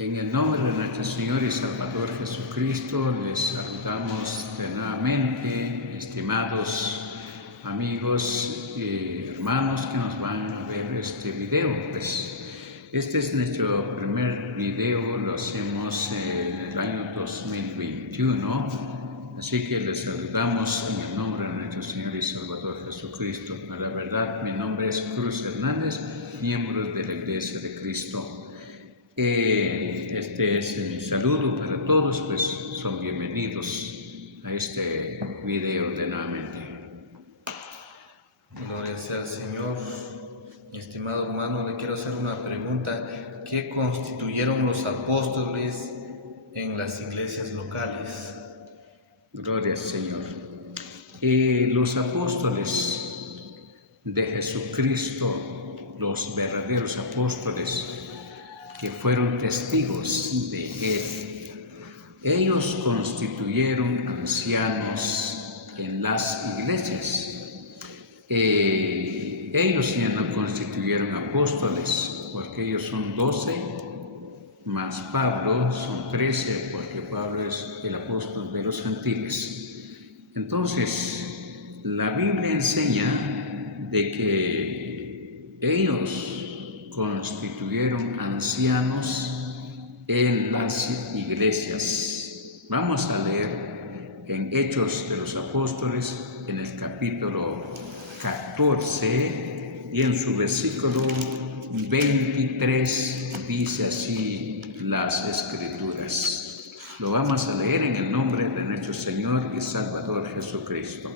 En el nombre de nuestro Señor y Salvador Jesucristo, les saludamos de nuevamente, estimados amigos y hermanos que nos van a ver este video. Este es nuestro primer video, lo hacemos en el año 2021, así que les saludamos en el nombre de nuestro Señor y Salvador Jesucristo. A la verdad, mi nombre es Cruz Hernández, miembro de la Iglesia de Cristo. Este es mi saludo para todos, pues son bienvenidos a este video de nuevamente. Gloria sea al Señor. Mi estimado hermano, le quiero hacer una pregunta. ¿Qué constituyeron los apóstoles en las iglesias locales? Gloria al Señor. Los apóstoles de Jesucristo, los verdaderos apóstoles que fueron testigos de Él, ellos constituyeron ancianos en las iglesias. Ellos ya no constituyeron apóstoles, porque ellos son 12, más Pablo son 13, porque Pablo es el apóstol de los gentiles. Entonces, la Biblia enseña de que ellos constituyeron ancianos en las iglesias. Vamos a leer en Hechos de los Apóstoles, en el capítulo 14 y en su versículo 23, dice así las Escrituras. Lo vamos a leer en el nombre de nuestro Señor y Salvador Jesucristo.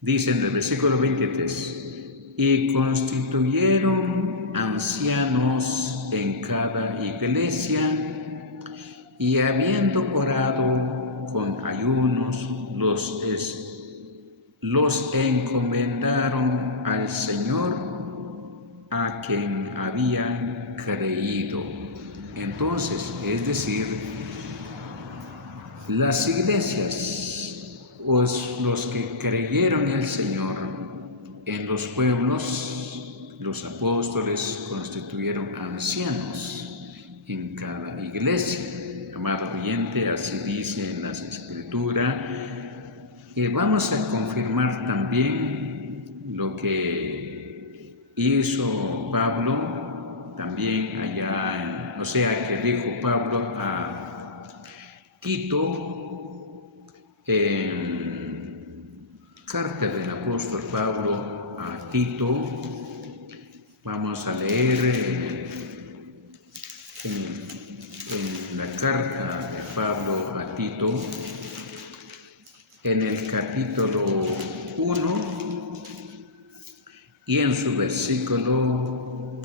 Dice en el versículo 23: y constituyeron ancianos en cada iglesia, y habiendo orado con ayunos, los encomendaron al Señor a quien habían creído. Entonces, es decir, las iglesias, los que creyeron en el Señor, en los pueblos, los apóstoles constituyeron ancianos en cada iglesia. Amado oyente, así dice en las Escrituras. Y vamos a confirmar también lo que hizo Pablo, también allá, que dijo Pablo a Tito, carta del apóstol Pablo a Tito. Vamos a leer en la carta de Pablo a Tito, en el capítulo 1 y en su versículo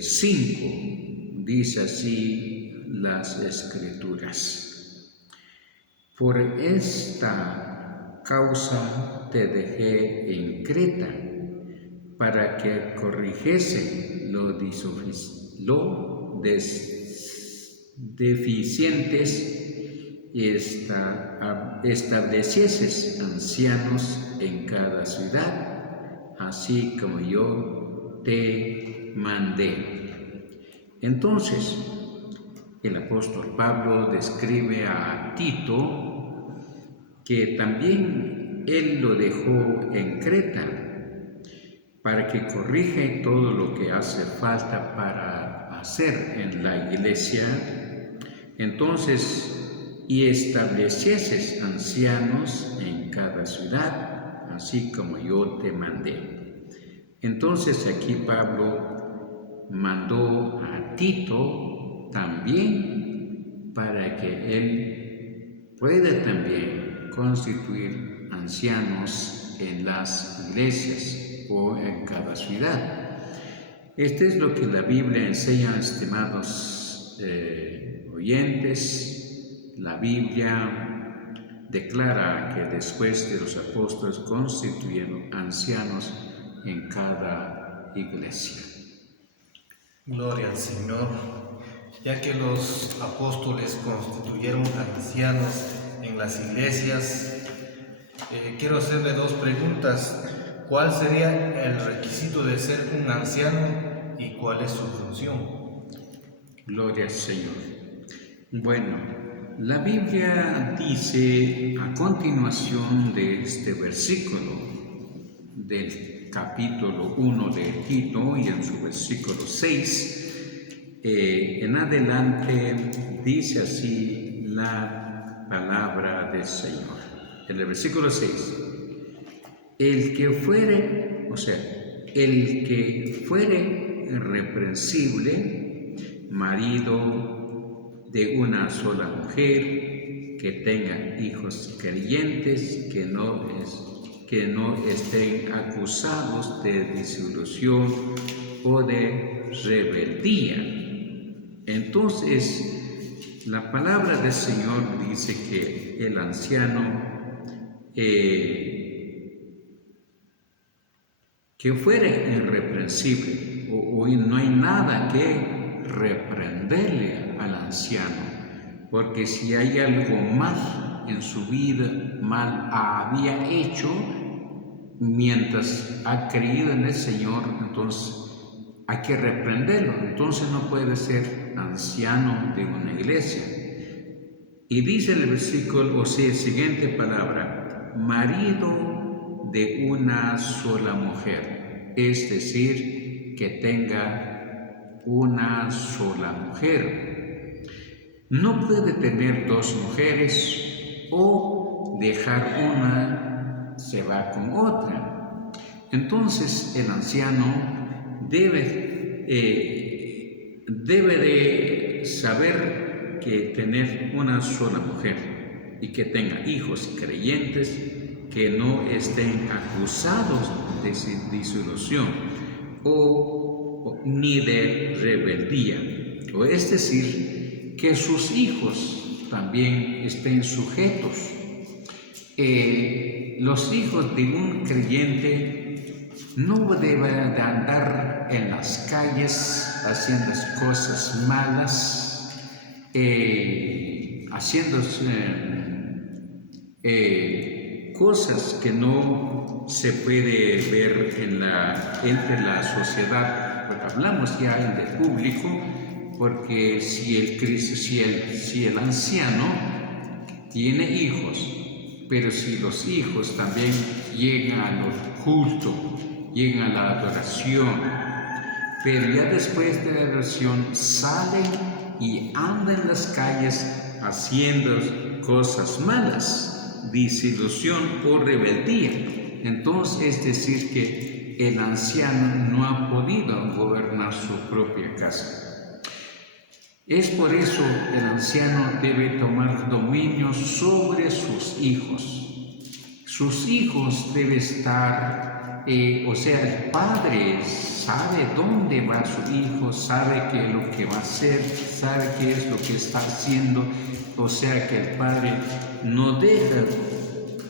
5, dice así las Escrituras: por esta causa te dejé en Creta, para que corrigiese lo deficientes y establecieses ancianos en cada ciudad, así como yo te mandé. Entonces, el apóstol Pablo describe a Tito que también él lo dejó en Creta para que corrige todo lo que hace falta para hacer en la iglesia. Entonces, y establecieses ancianos en cada ciudad, así como yo te mandé. Entonces aquí Pablo mandó a Tito también para que él pueda también constituir ancianos en las iglesias o en cada ciudad. Esto es lo que la Biblia enseña, estimados oyentes. La Biblia declara que después de los apóstoles constituyeron ancianos en cada iglesia. Gloria al Señor. Ya que los apóstoles constituyeron ancianos en las iglesias, quiero hacerle dos preguntas. ¿Cuál sería el requisito de ser un anciano y cuál es su función? Gloria al Señor. Bueno, la Biblia dice a continuación de este versículo del capítulo 1 de Tito y en su versículo 6, en adelante dice así la palabra del Señor. En el versículo 6, el que fuere reprensible, marido de una sola mujer, que tenga hijos creyentes, que no estén acusados de disolución o de rebeldía. Entonces, la palabra del Señor dice que el anciano que fuere irreprensible, o no hay nada que reprenderle al anciano, porque si hay algo mal en su vida, mal había hecho, mientras ha creído en el Señor, entonces hay que reprenderlo. Entonces no puede ser anciano de una iglesia. Y dice el versículo, siguiente palabra, marido de una sola mujer, es decir, que tenga una sola mujer. No puede tener dos mujeres o dejar una, se va con otra. Entonces el anciano debe de saber que tener una sola mujer y que tenga hijos creyentes que no estén acusados de disolución ni de rebeldía, o es decir, que sus hijos también estén sujetos. Los hijos de un creyente no deben de andar en las calles haciendo cosas malas, haciendo cosas que no se puede ver entre la sociedad. Porque hablamos ya en el público, porque si el anciano tiene hijos, pero si los hijos también llegan al culto, llegan a la adoración, pero ya después de la adoración salen y andan en las calles haciendo cosas malas, disilusión o rebeldía, entonces es decir que el anciano no ha podido gobernar su propia casa. Es por eso el anciano debe tomar dominio sobre sus hijos. Sus hijos deben estar, el padre sabe dónde va su hijo, sabe qué es lo que va a hacer, sabe qué es lo que está haciendo. O sea que el padre no deja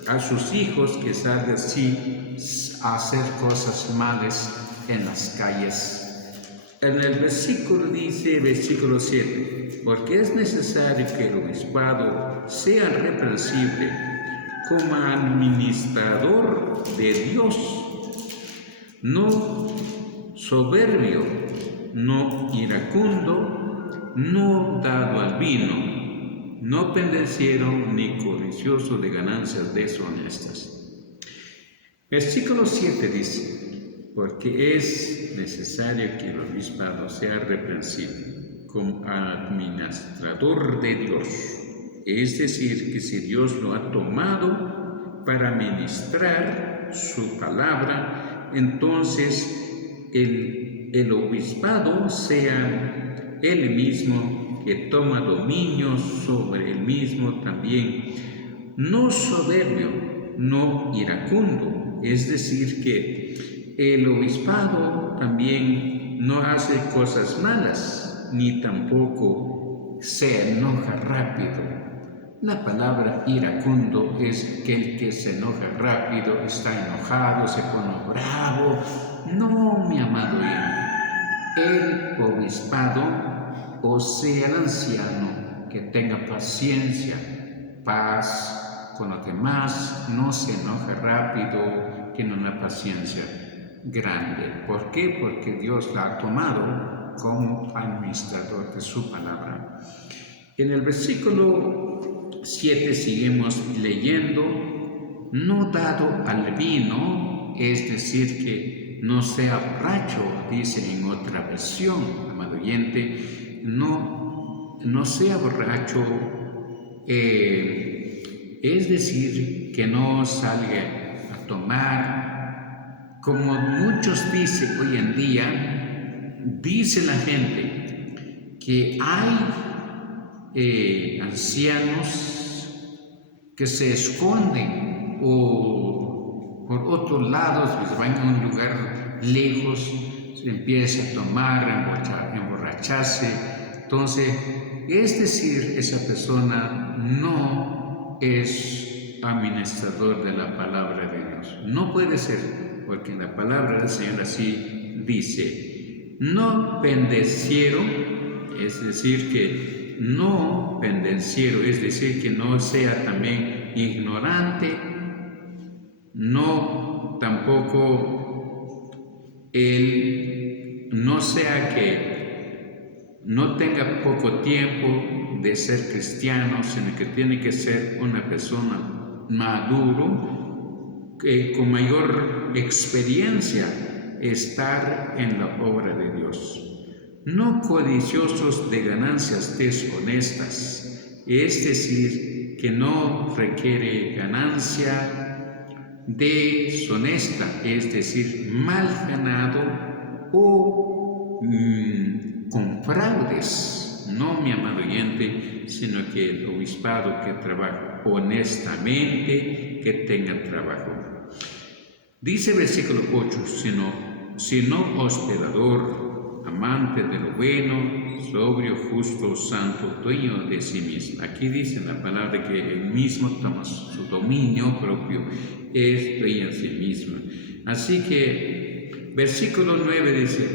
a sus hijos que salgan así a hacer cosas malas en las calles. En el versículo dice, versículo 7, porque es necesario que el obispado sea reprensible como administrador de Dios, no soberbio, no iracundo, no dado al vino, no pendenciero ni codicioso de ganancias deshonestas. Versículo 7 dice, porque es necesario que el obispado sea reprensible como administrador de Dios. Es decir, que si Dios lo ha tomado para ministrar su palabra, entonces el obispado sea él mismo que toma dominio sobre el mismo también, no soberbio, no iracundo, es decir, que el obispado también no hace cosas malas, ni tampoco se enoja rápido. La palabra iracundo es que el que se enoja rápido, está enojado, se pone bravo. No, mi amado hijo, el obispado, o sea el anciano, que tenga paciencia, paz con los demás, no se enoja rápido, tiene una paciencia grande. ¿Por qué? Porque Dios la ha tomado como administrador de su palabra. En el versículo 7 seguimos leyendo, no dado al vino, es decir, que no sea borracho, dice en otra versión, amado oyente, no sea borracho, es decir, que no salga a tomar, como muchos dicen hoy en día, dice la gente que hay ancianos que se esconden o por otros lados, pues van a un lugar lejos, se empieza a tomar, a emborracharse. Entonces, es decir, esa persona no es administrador de la palabra de Dios. No puede ser, porque la palabra del Señor así dice, no pendenciero, es decir, que no pendenciero, es decir, que no sea también ignorante, no tampoco él no sea que no tenga poco tiempo de ser cristiano, sino que tiene que ser una persona maduro, que con mayor experiencia estar en la obra de Dios. No codiciosos de ganancias deshonestas, es decir, que no requiere ganancia deshonesta, es decir, mal ganado o con fraudes. No, mi amado oyente, sino que el obispado que trabaja honestamente, que tenga trabajo. Dice el versículo 8, sino hospedador, amante de lo bueno, sobrio, justo, santo, dueño de sí mismo. Aquí dice la palabra que él mismo toma su dominio propio, es dueño de sí mismo. Así que, versículo 9 dice,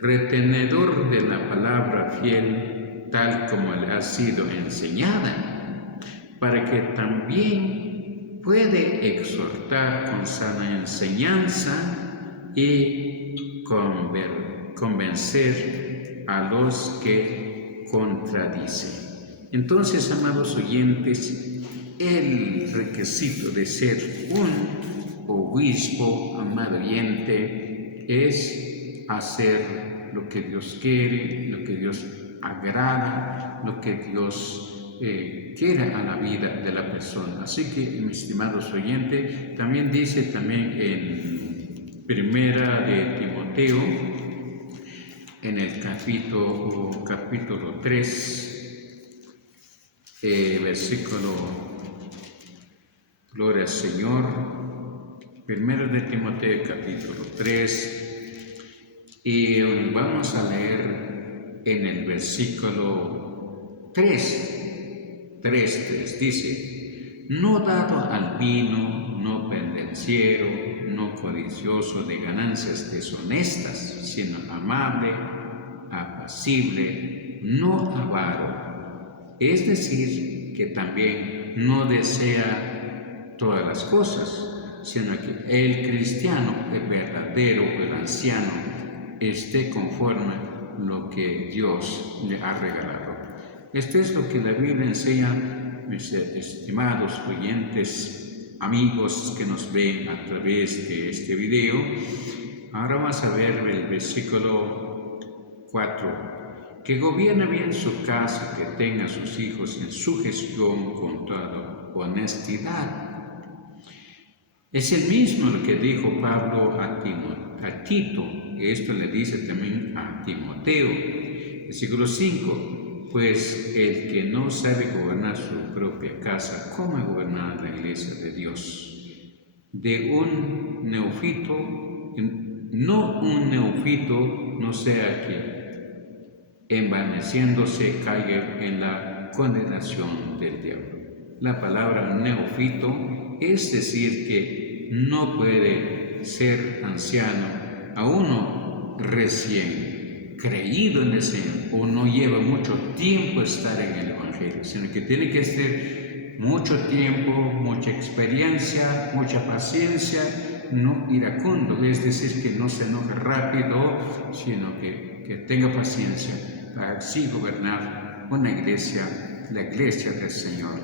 retenedor de la palabra fiel, tal como le ha sido enseñada, para que también puede exhortar con sana enseñanza y convencer a los que contradicen. Entonces, amados oyentes, el requisito de ser un obispo, amado oyente, es hacer lo que Dios quiere, lo que Dios agrada, lo que Dios quiere a la vida de la persona. Así que, mis estimados oyentes, también dice en Primera de Timoteo, en el capítulo 3, versículo, gloria al Señor, Primera de Timoteo, capítulo 3, y vamos a leer en el versículo 3, dice, no dado al vino, no pendenciero, no codicioso de ganancias deshonestas, sino amable, apacible, no avaro. Es decir, que también no desea todas las cosas, sino que el cristiano, el verdadero, el anciano, esté conforme a lo que Dios le ha regalado. Esto es lo que la Biblia enseña, mis estimados oyentes, amigos que nos ven a través de este video. Ahora vamos a ver el versículo 4. Que gobierne bien su casa, que tenga a sus hijos en su gestión con toda honestidad. Es el mismo lo que dijo Pablo a Tito, y esto le dice también a Timoteo. Versículo 5. Pues el que no sabe gobernar su propia casa, ¿cómo gobernar la iglesia de Dios? De un neófito, no sea que envaneciéndose caiga en la condenación del diablo. La palabra neófito es decir que no puede ser anciano a uno recién creído en el Señor o no lleva mucho tiempo estar en el Evangelio, sino que tiene que ser mucho tiempo, mucha experiencia, mucha paciencia, no iracundo, es decir, que no se enoje rápido, sino que que tenga paciencia para así gobernar una iglesia, la iglesia del Señor.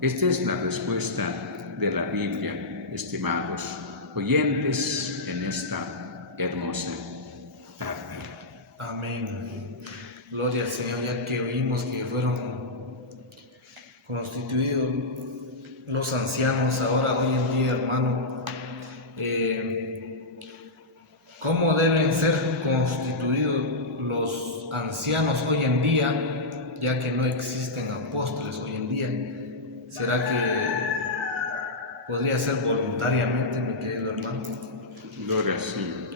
Esta es la respuesta de la Biblia, estimados oyentes, en esta hermosa tarde. Amén. Gloria al Señor, ya que oímos que fueron constituidos los ancianos ahora, hoy en día, hermano. ¿Cómo deben ser constituidos los ancianos hoy en día, ya que no existen apóstoles hoy en día? ¿Será que podría ser voluntariamente, mi querido hermano? Gloria al Señor.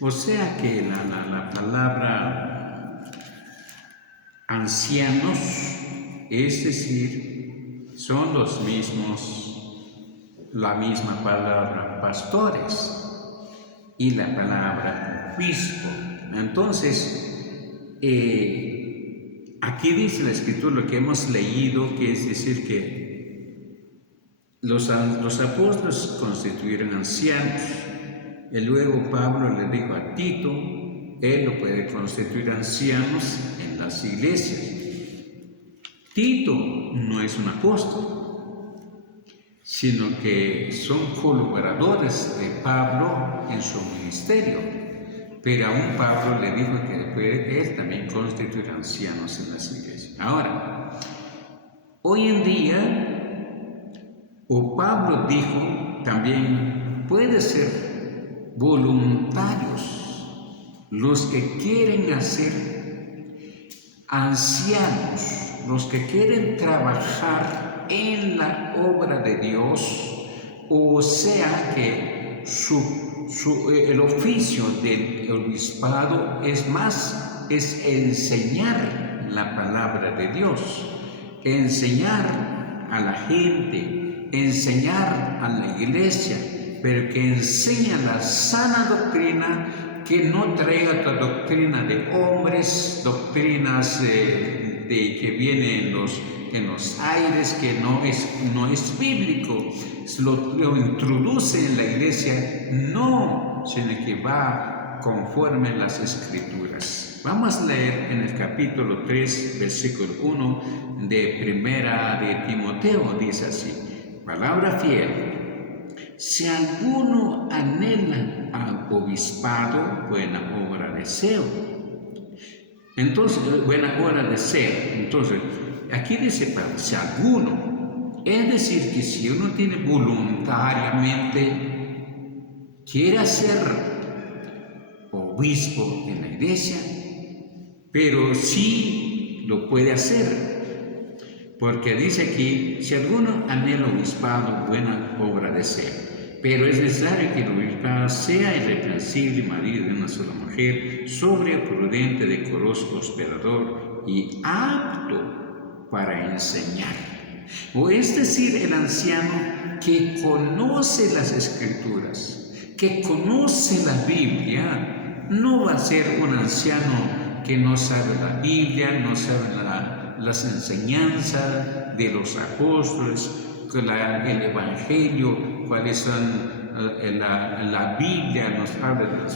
O sea que la palabra ancianos, es decir, son los mismos, la misma palabra pastores y la palabra obispo. Entonces, aquí dice la Escritura lo que hemos leído, que es decir que los apóstoles constituyeron ancianos, y luego Pablo le dijo a Tito, él lo puede constituir ancianos en las iglesias. Tito no es un apóstol, sino que son colaboradores de Pablo en su ministerio. Pero aún Pablo le dijo que puede él también constituir ancianos en las iglesias. Ahora, hoy en día, o Pablo dijo también, puede ser voluntarios los que quieren hacer ancianos, los que quieren trabajar en la obra de Dios, o sea que el oficio del obispado es enseñar la palabra de Dios, enseñar a la gente, enseñar a la iglesia, pero que enseña la sana doctrina, que no traiga otra doctrina de hombres, doctrinas que vienen en los aires, que no es bíblico, lo introduce en la iglesia, no, sino que va conforme a las Escrituras. Vamos a leer en el capítulo 3, versículo 1 de Primera de Timoteo, dice así, palabra fiel. Si alguno anhela al obispado, buena obra deseo. Entonces, buena obra deseo. Entonces, aquí dice, si alguno, es decir, que si uno tiene voluntariamente, quiere ser obispo en la iglesia, pero sí lo puede hacer. Porque dice aquí, si alguno anhela obispado, buena obra desea. Pero es necesario que el obispado sea irreprensible, marido de una sola mujer, sobrio, prudente, decoroso, hospedador y apto para enseñar. O es decir, el anciano que conoce las Escrituras, que conoce la Biblia, no va a ser un anciano que no sabe la Biblia, no sabe las enseñanzas de los apóstoles, el Evangelio, cuáles son la Biblia, nos habla de los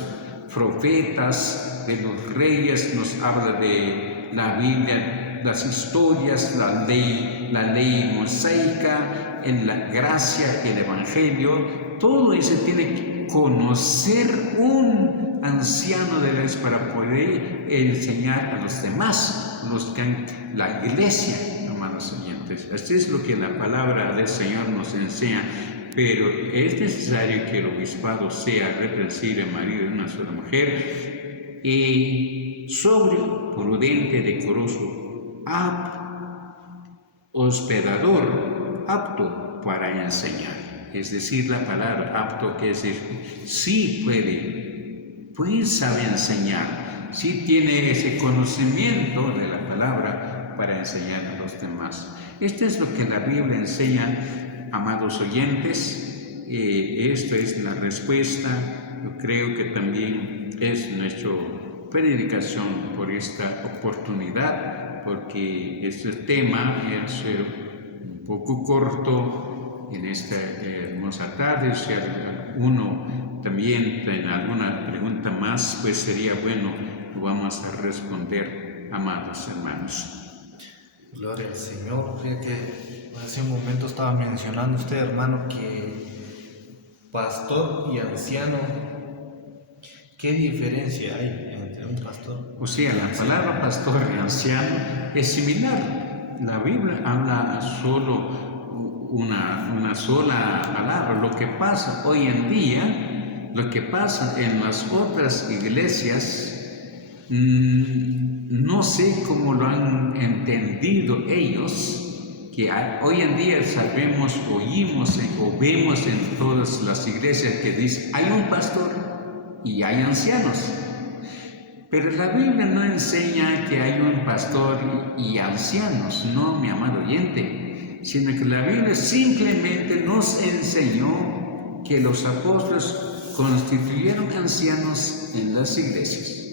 profetas, de los reyes, nos habla de la Biblia, las historias, la ley mosaica, en la gracia, el Evangelio, todo eso tiene que conocer un anciano de Dios para poder enseñar a los demás, la iglesia, hermanos oyentes. Esto es lo que la palabra del Señor nos enseña, pero es necesario que el obispado sea reprensible, marido de una sola mujer, y sobrio, prudente, decoroso, hospedador, apto para enseñar. Es decir, la palabra apto, que es decir, sí puede saber enseñar, sí tiene ese conocimiento de la palabra para enseñar a los demás. Esto es lo que la Biblia enseña, amados oyentes. Esto es la respuesta. Yo creo que también es nuestra predicación por esta oportunidad, porque este tema es un poco corto en esta hermosa tarde. Si uno también tiene alguna pregunta más, pues sería bueno vamos a responder, amados hermanos. Gloria al Señor. Fíjate que hace un momento estaba mencionando usted, hermano, que pastor y anciano, ¿qué diferencia hay entre un pastor? O sea, la palabra pastor y anciano es similar. La Biblia habla solo una sola palabra. Lo que pasa hoy en día, lo que pasa en las otras iglesias, no sé cómo lo han entendido ellos, que hoy en día sabemos, oímos o vemos en todas las iglesias que dice hay un pastor y hay ancianos. Pero la Biblia no enseña que hay un pastor y ancianos, no, mi amado oyente, sino que la Biblia simplemente nos enseñó que los apóstoles constituyeron ancianos en las iglesias.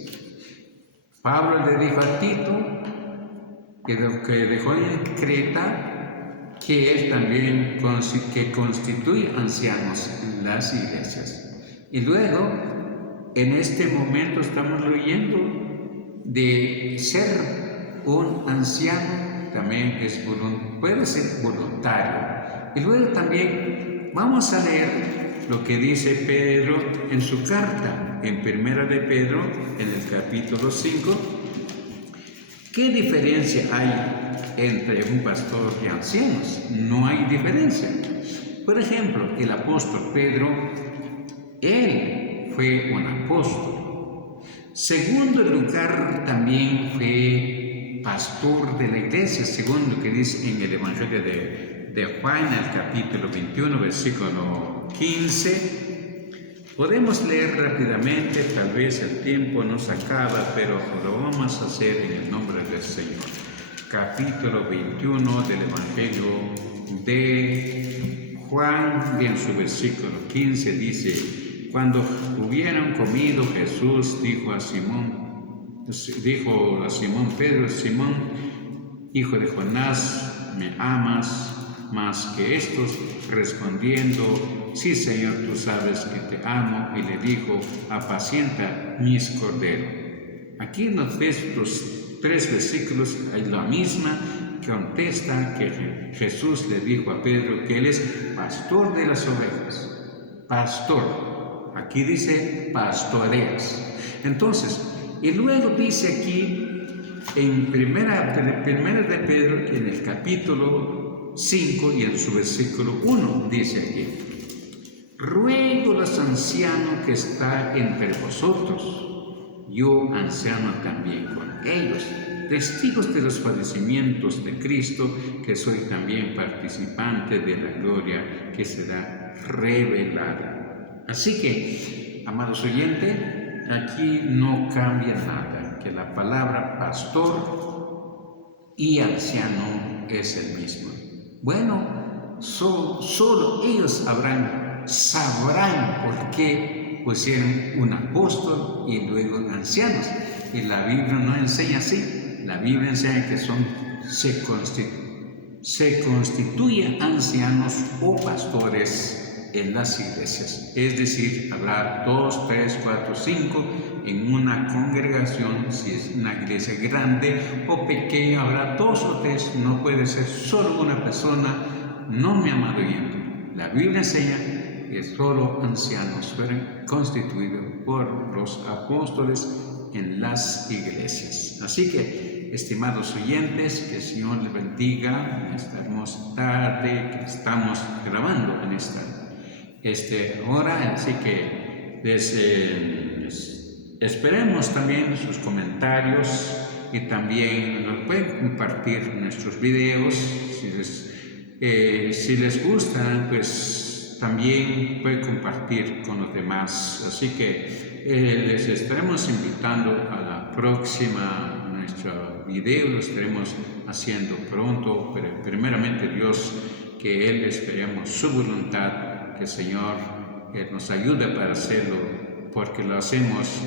Pablo le dijo a Tito, que dejó en Creta, que él también constituye ancianos en las iglesias. Y luego, en este momento estamos leyendo de ser un anciano, también puede ser voluntario. Y luego también vamos a leer lo que dice Pedro en su carta, en Primera de Pedro, en el capítulo 5. ¿Qué diferencia hay entre un pastor y ancianos? No hay diferencia. Por ejemplo, el apóstol Pedro, él fue un apóstol. Segundo lugar, también fue pastor de la iglesia, según lo que dice en el Evangelio de Juan, el capítulo 21, versículo 15. Podemos leer rápidamente, tal vez el tiempo nos acaba, pero lo vamos a hacer en el nombre del Señor. Capítulo 21 del Evangelio de Juan, y en su versículo 15 dice: cuando hubieron comido, Jesús dijo a Simón Pedro: Simón, hijo de Jonás, ¿me amas más que estos? Respondiendo: sí, Señor, tú sabes que te amo. Y le dijo: apacienta mis corderos. Aquí nos ves los 3 versículos, hay la misma contesta que Jesús le dijo a Pedro, que él es pastor de las ovejas. Pastor. Aquí dice pastoreas. Entonces, y luego dice aquí en primera de Pedro, en el capítulo 5 y en su versículo 1, dice aquí: ruego a los ancianos que está entre vosotros, yo anciano también con ellos, testigos de los padecimientos de Cristo, que soy también participante de la gloria que será revelada. Así que, amados oyentes, aquí no cambia nada, que la palabra pastor y anciano es el mismo. Bueno, solo ellos sabrán por qué pusieron un apóstol y luego ancianos. Y la Biblia no enseña así. La Biblia enseña que se constituyen ancianos o pastores en las iglesias. Es decir, habrá 2, 3, 4, 5 en una congregación. Si es una iglesia grande o pequeña, habrá 2 o 3. No puede ser solo una persona. No, mi amado oyente. La Biblia enseña que solo ancianos fueron constituidos por los apóstoles en las iglesias. Así que, estimados oyentes, que el Señor les bendiga en esta hermosa tarde que estamos grabando en esta hora. Así que esperemos también sus comentarios, y también nos pueden compartir nuestros videos. Si les gusta, pues también pueden compartir con los demás. Así que les estaremos invitando a la próxima, nuestro video lo estaremos haciendo pronto, pero primeramente Dios, que Él esperemos su voluntad, que el Señor nos ayude para hacerlo, porque lo hacemos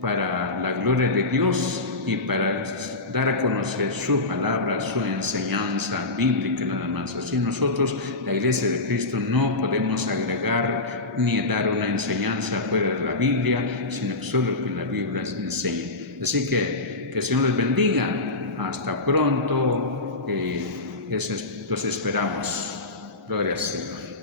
para la gloria de Dios y para dar a conocer su palabra, su enseñanza bíblica nada más. Así nosotros, la Iglesia de Cristo, no podemos agregar ni dar una enseñanza fuera de la Biblia, sino solo que la Biblia enseña. Así que el Señor les bendiga. Hasta pronto. Los esperamos. Gloria al Señor.